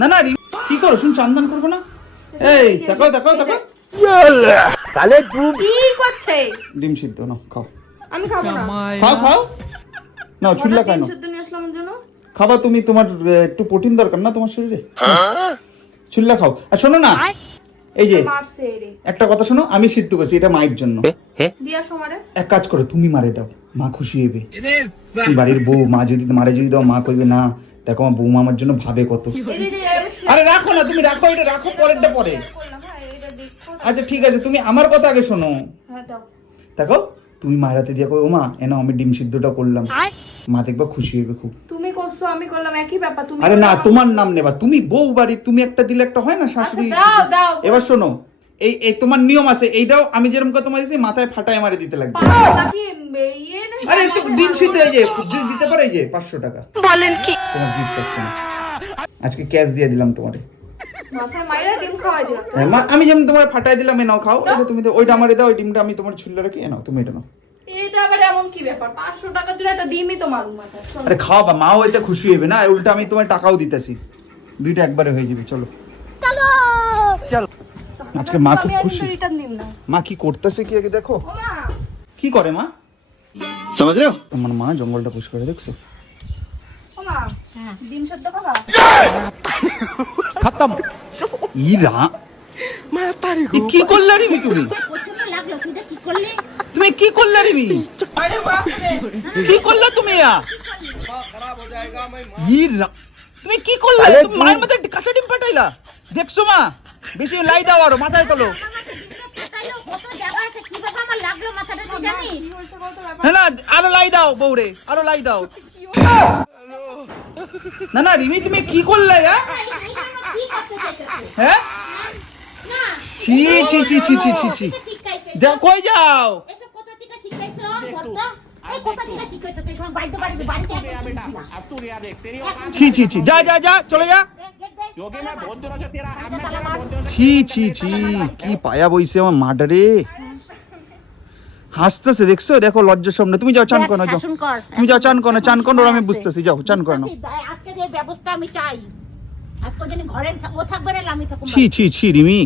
না না কি করো শুন চান্দন করবো না এই তাকাও তাকাও তাকাও তাহলে তুই কি করছে? ডিম সিদ্ধ নাও খাও আমি খাবো না। খাও খাও নাও ছুল্লা হঠাৎ কেন ডিম সিদ্ধ নিয়ে আসলাম আমার জন্য। খাবা তুমি তোমার একটু প্রোটিন দরকার না তোমার শরীরে ছুল্লা খাও আর শোনো না এই যে মারছে রে। একটা কথা শোনো আমি সিদ্ধ করছি এটা মায়ের জন্য দিয়া সমারে। এক কাজ করো তুমি মারে দাও মা খুশি হবে তুমি বাড়ির বউ মা যদি মারে যদি দাও মা কইবে না দেখো আমার বৌমা আমার জন্য ভাবে কত এই যে আরে রাখো না তুমি রাখো এটা রাখো পরেরটা পরে করলাম ভাই এটা দেখো। আচ্ছা ঠিক আছে তুমি আমার কথা আগে শোনো হ্যাঁ দাও। দেখো তুমি মায়ের হাতে দিয়ে কই ও মা এনো আমি ডিম সিদ্ধটা করলাম মা দেখবা খুশি হবে খুব তুমি করছো আমি করলাম একই ব্যাপার। তুমি আরে না তোমার নাম নেবা তুমি বউ বাড়ির তুমি একটা দিলে একটা হয় না শাশুড়ি আচ্ছা, দাও দাও। এবার শোনো এই এই তোমার নিয়ম আছে এইটাও আমি যেরকম কথা তোমার দিয়েছি মাথায় ফাটায় মারে দিতে লাগবে বাকি ইয়ে না। আরে তো ডিম সিদ্ধ এই যে যদি দিতে পারে এই যে 500 টাকা বলেন কি তোমার গিফট আছে আজকে ক্যাশ দিয়ে দিলাম তোমারে মাথায় মাইরা ডিম খাওয়াই দিও। হ্যাঁ, আমি যেমন তোমার ফাটাই দিলাম এ নাও খাও এটা তুমি তো ওইটা আমারে দাও ওই ডিমটা আমি তোমার ছুল্লা রাখি এ নাও তুমি এটা নাও এটা আবার এমন কি ব্যাপার? 500 টাকা দিলে একটা ডিমই তো মারুম মাথায়। চলো। আরে খাও বা মাও এতে খুশি হবে না উল্টা আমি তোমার টাকাও দিতেছি দুইটা একবারে হয়ে যাবে চলো চলো আজকে মা খুব আমি আর খুশি রিটার্ন দিম না। মা কি করতেছে কি আগে দেখো ও মা কি করে মা समझ रहे हो তোমার মা জঙ্গলটা পুষ করে দেখছো ও মা ডিম সেদ্ধ খাবা? খতম ইরা এ কি করলা রে তুমি তুমি কি করলা রে কি করলা তুমি ইরা তুমি কি করলা তুমি মায়ের মাথায় কাঁচা ডিম পাঠাইলা দেখছো মা বেশি লাই দাও আরো মাথায় তোলো না না আরো লাই দাও বউরে আরো লাই দাও না না রিমি তুমি কি করলে হ্যাঁ ছি ছি ছি ছি ছি ছি ছি যাও কই যাও ছি ছি ছি যা যা যা চলে যা ছি ছি ছি কি পায়া বইছে আমার মাটারে হাসতেছে দেখছো দেখো লজ্জার সামনে তুমি যাও চান করো যাও তুমি যাও চান করো আমি বুঝতেছি যাও চান করো আজকে এই ব্যবস্থা আমি চাই আজকে যেন ঘরে ও থাকবে না আমি থাকব ছি ছি ছি রিমি